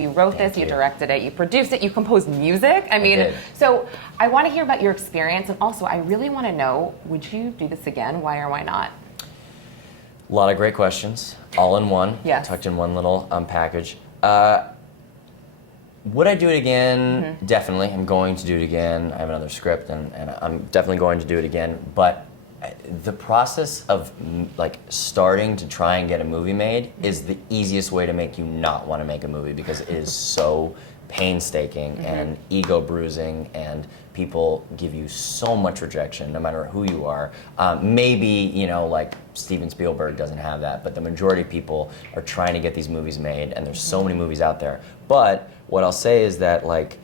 You wrote this, you directed it, you produced it, you composed music. I mean, did. so I want to hear about your experience, and also I really want to know, would you do this again? Why or why not? A lot of great questions, all in one, Yes. tucked in one little package. Would I do it again? Definitely. I'm going to do it again. I have another script, and I'm definitely going to do it again. But the process of like starting to try and get a movie made is the easiest way to make you not want to make a movie, because it is so painstaking and ego bruising, and people give you so much rejection no matter who you are. Maybe, you know, like Steven Spielberg doesn't have that, but the majority of people are trying to get these movies made, and there's so many movies out there. But what I'll say is that, like,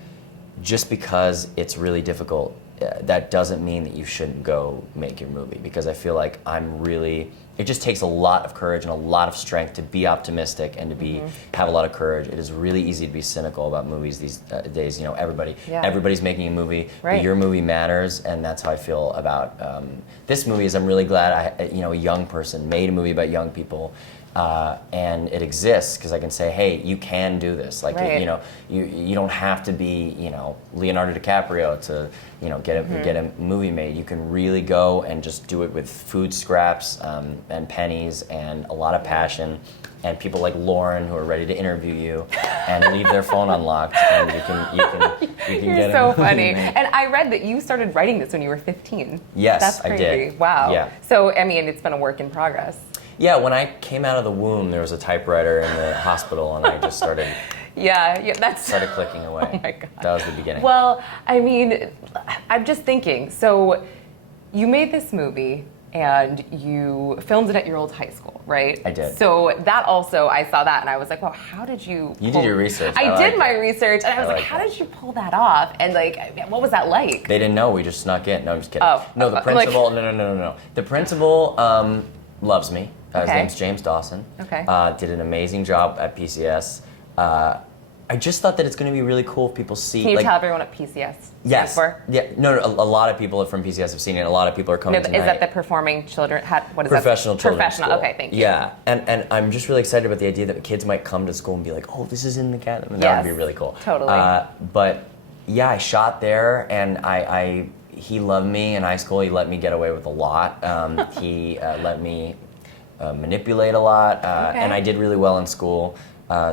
just because it's really difficult, that doesn't mean that you shouldn't go make your movie, because I feel like it just takes a lot of courage and a lot of strength to be optimistic and to have a lot of courage. It is really easy to be cynical about movies these days. You know, everybody's making a movie, but your movie matters, and that's how I feel about this movie. Is I'm really glad a young person made a movie about young people. And it exists because I can say, hey, you can do this. Like, you don't have to be, Leonardo DiCaprio to, get a movie made. You can really go and just do it with food scraps and pennies and a lot of passion, and people like Lauren who are ready to interview you and leave their phone unlocked, and you can You're get so a movie funny. made. And I read that you started writing this when you were 15. Yes, That's crazy. I did. Wow. Yeah. So, I mean, it's been a work in progress. Yeah, when I came out of the womb, there was a typewriter in the hospital, and I just started started clicking away. Oh my God. That was the beginning. Well, I mean, I'm just thinking, so you made this movie and you filmed it at your old high school, right? I did. So that also, I saw that and I was like, well, how did you You did your research. I did my research, and I was like, how did you pull that off? And like, what was that like? They didn't know. We just snuck in. No, I'm just kidding. Oh. No, the principal. No. The principal loves me. His Okay. name's James Dawson. Okay. Did an amazing job at PCS. I just thought that it's going to be really cool if people see. Can you tell everyone what PCS stands Yes. for? Yeah. No. A lot of people from PCS have seen it. A lot of people are coming tonight. Is that the Performing Children? What is Professional that? children's Professional. school. Okay, thank you. Yeah, and I'm just really excited about the idea that kids might come to school and be like, oh, this is in the academy. And that would be really cool. Totally. But yeah, I shot there, and he loved me in high school. He let me get away with a lot. He let me manipulate a lot, and I did really well in school.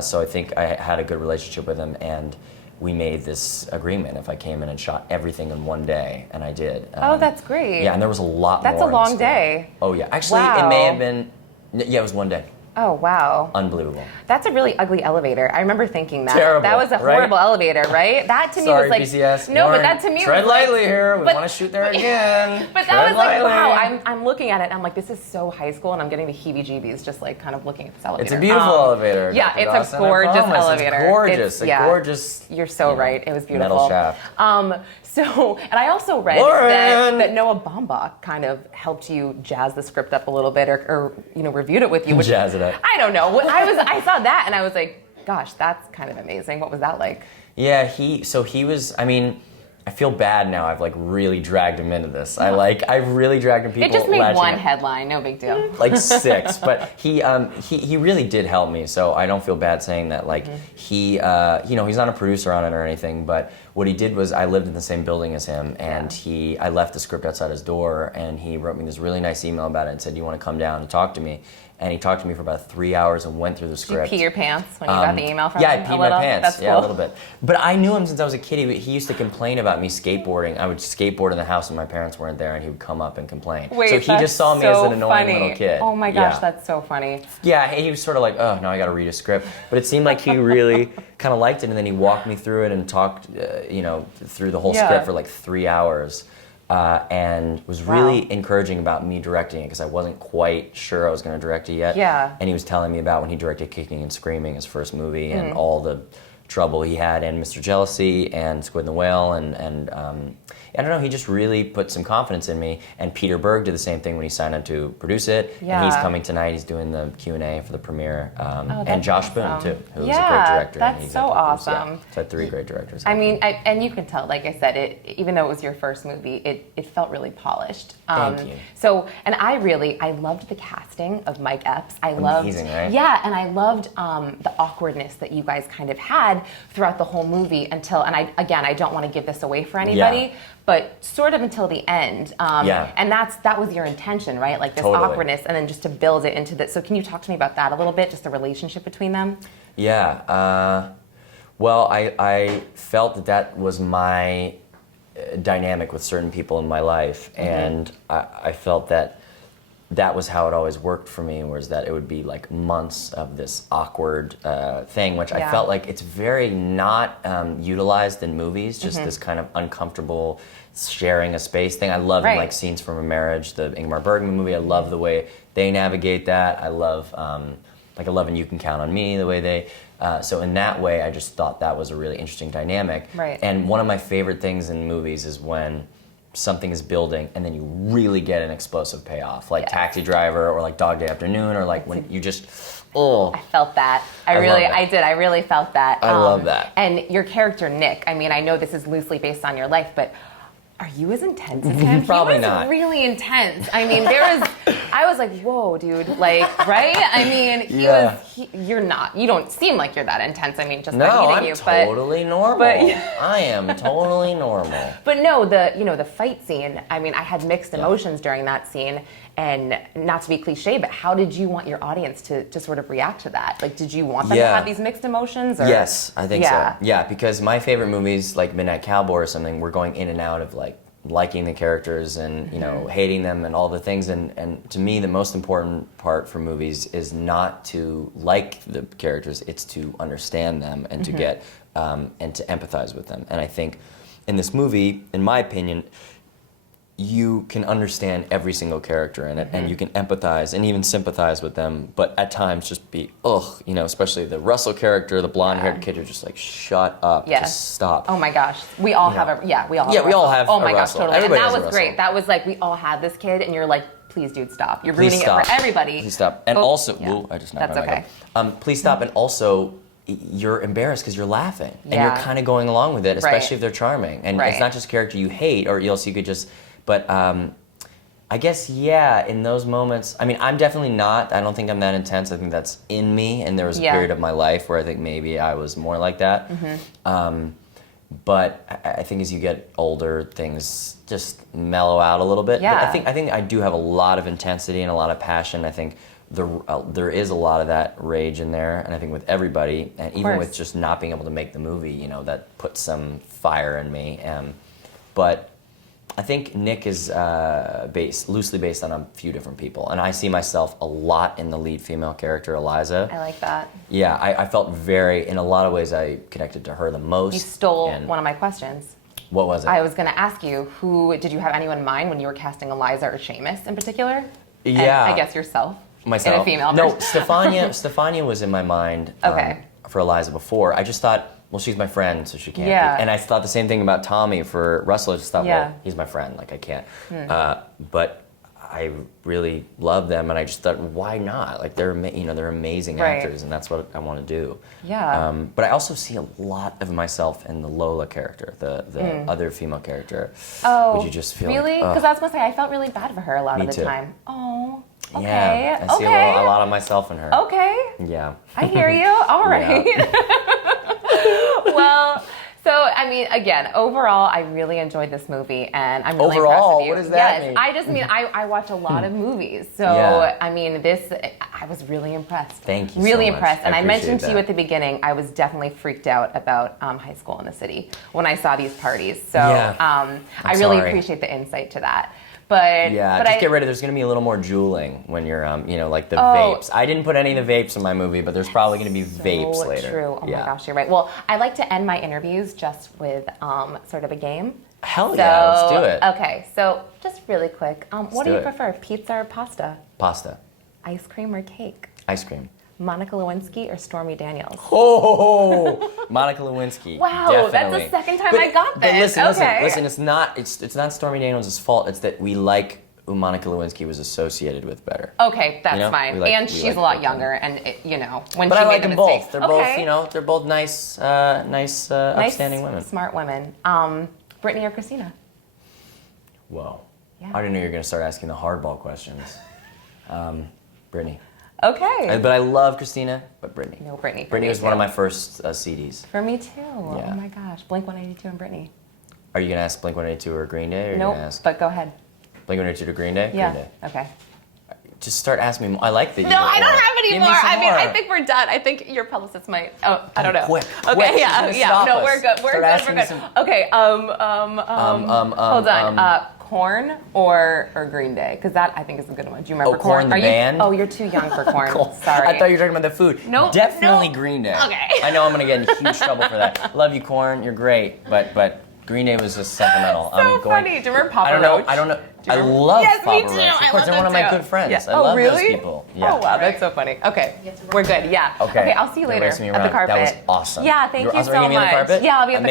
So I think I had a good relationship with him, and we made this agreement if I came in and shot everything in one day, and I did. Oh, that's great. Yeah, and there was a lot That's more. a long day. Oh yeah, actually, Wow. it may have been. Yeah, it was one day. Oh, wow. Unbelievable. That's a really ugly elevator. I remember thinking that. Terrible, that was a right? horrible elevator, right? That to me Sorry, was like PCS. no, Lauren, but that to me tread was like, lightly here. We but- want to shoot there again. But that Tread was like, lightly. wow, I'm looking at it and I'm like, this is so high school, and I'm getting the heebie-jeebies just like kind of looking at this elevator. It's a beautiful elevator. Yeah, Dr. it's Dawson, a gorgeous I promise. elevator. It's gorgeous. It's- yeah. Gorgeous. You're so right. It was beautiful. Metal shaft. So, and I also read that Noah Baumbach kind of helped you jazz the script up a little bit, or reviewed it with you. Which, Jazz it up. I don't know. I saw that and I was like, gosh, that's kind of amazing. What was that like? Yeah, he was. I mean, I feel bad now. I've like really dragged him into this. I've really dragged him. People. It just made latching one up. headline. No big deal. Like 6, but he really did help me, so I don't feel bad saying that. Like he's not a producer on it or anything, but what he did was, I lived in the same building as him, and I left the script outside his door, and he wrote me this really nice email about it and said, "You want to come down and talk to me?" And he talked to me for about 3 hours and went through the script. Did you pee your pants when you got the email from yeah, him? I peed my pants. That's cool. Yeah, a little bit. But I knew him since I was a kid. He used to complain about me skateboarding. I would skateboard in the house when my parents weren't there, and he would come up and complain. Wait, so he just saw me as an annoying little kid. Oh my gosh, Yeah. that's so funny. Yeah, he was sort of like, oh, now I got to read a script. But it seemed like he really kind of liked it, and then he walked me through it and talked, through the whole script for like 3 hours. And was really encouraging about me directing it, because I wasn't quite sure I was going to direct it yet. Yeah. And he was telling me about when he directed Kicking and Screaming, his first movie, and all the trouble he had in Mr. Jealousy and Squid and the Whale, and I don't know, he just really put some confidence in me. And Peter Berg did the same thing when he signed on to produce it. Yeah. And he's coming tonight. He's doing the Q&A for the premiere. And Josh Boone, too, who's a great Yeah, director. that's and so awesome. Yeah. So I had 3 great directors. I mean, and you can tell, like I said, even though it was your first movie, it felt really polished. Thank you. So, and I loved the casting of Mike Epps. Amazing, right? Yeah, and I loved the awkwardness that you guys kind of had throughout the whole movie until, and I don't want to give this away for anybody, but sort of until the end. And that was your intention, right? Like this Totally. awkwardness, and then just to build it into the. So can you talk to me about that a little bit, just the relationship between them? Yeah. Well, I felt that was my dynamic with certain people in my life, and I felt that was how it always worked for me, was that it would be like months of this awkward thing, which I felt like it's very not utilized in movies, just this kind of uncomfortable sharing a space thing. I love like Scenes from a Marriage, the Ingmar Bergman movie. I love the way they navigate that. I love And You Can Count on Me, the way they so in that way I just thought that was a really interesting dynamic. Right. And one of my favorite things in movies is when something is building and then you really get an explosive payoff, like Taxi Driver or like Dog Day Afternoon, or like when you just I felt that. I really felt that. I love that. And your character Nick, I mean, I know this is loosely based on your life, but are you as intense as him? Probably he was not. Really intense. I mean, I was like, whoa, dude, like, right? I mean, you're not. You don't seem like you're that intense. I mean, just by meeting you, I'm totally normal. But I am totally normal. But no, the fight scene. I mean, I had mixed emotions during that scene, and not to be cliche, but how did you want your audience to sort of react to that? Like, did you want them to have these mixed emotions? Or? Yes, I think so. Yeah, because my favorite movies, like Midnight Cowboy or something, we're going in and out of like liking the characters and hating them and all the things. And to me, the most important part for movies is not to like the characters; it's to understand them and to get and to empathize with them. And I think in this movie, in my opinion, you can understand every single character in it, and you can empathize and even sympathize with them, but at times just be, especially the Russell character, the blonde-haired kid, you're just like, shut up, just stop. Oh my gosh, we all have we all have Oh my a gosh, Russell. totally. Everybody And has that a was Russell. great. That was like, we all have this kid, and you're like, please, dude, stop. You're ruining it stop. for everybody. Please stop. And also, I just knocked That's my mic off. Please stop, and also, you're embarrassed because you're laughing, and you're kind of going along with it, especially if they're charming. And it's not just a character you hate, or else you could just, but I guess, in those moments, I mean, I'm definitely not, I don't think I'm that intense. I think that's in me, and there was a period of my life where I think maybe I was more like that. But I think as you get older, things just mellow out a little bit. Yeah. But I think I do have a lot of intensity and a lot of passion. I think there is a lot of that rage in there, and I think with everybody, and even with just not being able to make the movie, that puts some fire in me. But I think Nick is loosely based on a few different people, and I see myself a lot in the lead female character, Eliza. I like that. Yeah, I felt in a lot of ways, I connected to her the most. You stole one of my questions. What was it? I was going to ask you, did you have anyone in mind when you were casting Eliza or Seamus in particular? Yeah. And I guess yourself. Myself. In a female No, version. Stefania was in my mind for Eliza before. I just thought, well, she's my friend, so she can't be. And I thought the same thing about Tommy for Russell. I just thought, well, he's my friend, like I can't. But I really love them, and I just thought, why not? Like they're amazing actors, and that's what I want to do. Yeah. But I also see a lot of myself in the Lola character, the other female character. Oh, would you just feel really? Because that's what I say. I felt really bad for her a lot of the too. time. Oh. Okay. Yeah, I see a lot of myself in her. Okay. Yeah. I hear you. All right. Well, so, I mean, again, overall, I really enjoyed this movie, and I'm really impressed with you. What does that mean? I just mean, I watch a lot of movies, so, I mean, I was really impressed. Thank you Really so much. impressed. And I mentioned to that. you at the beginning, I was definitely freaked out about high school in the city when I saw these parties. So, I really appreciate the insight to that. But just get ready. There's going to be a little more juuling when you're, like the vapes. I didn't put any of the vapes in my movie, but there's probably going to be vapes later. True. Oh my gosh, you're right. Well, I like to end my interviews just with sort of a game. Hell yeah, let's do it. Okay, so just really quick, what do you prefer, pizza or pasta? Pasta. Ice cream or cake? Ice cream. Monica Lewinsky or Stormy Daniels? Oh, Monica Lewinsky. Wow, definitely. that's the second time I got this. But listen. It's not Stormy Daniels' fault. It's that we like who Monica Lewinsky was associated with better. Okay, that's fine. And she's a lot younger, and when but she I like made them the both. mistakes. They're both nice, upstanding women. Smart women. Brittany or Christina? Whoa. Yeah. I didn't know you were going to start asking the hardball questions. Brittany. Okay. But I love Christina, but Brittany. No, Brittany. Brittany was one of my first CDs. For me too. Yeah. Oh my gosh. Blink-182 and Brittany. Are you going to ask Blink-182 or Green Day? Or nope, but go ahead. Blink-182 to Green Day? Yeah. Green Day. Okay. Just start asking me more. I like that you No, I don't have any Give more. me some I mean, more. I think we're done. I think your publicist might. Oh, I don't know. Quick. Okay, yeah. No, we're good. We're good. Some... Okay. Hold on. Korn or Green Day? Because that I think is a good one. Do you remember Korn? The band? Oh, you're too young for Korn. Sorry. I thought you were talking about the food. Nope. Definitely Green Day. Okay. I know I'm gonna get in huge trouble for that. Love you, Korn. You're great, but Green Day was just sentimental. So funny. Do you remember Papa Roach? I don't know. I love yes, Papa me too. Roach. Of I course, love they're one of them my too. good friends. Yeah. I love really? those people. Yeah. Oh wow, that's so funny. Okay, we're good. Yeah. Okay. I'll see you later at the That carpet. was awesome. Yeah, thank you so Are you gonna be on the much. carpet? Yeah, I'll be at the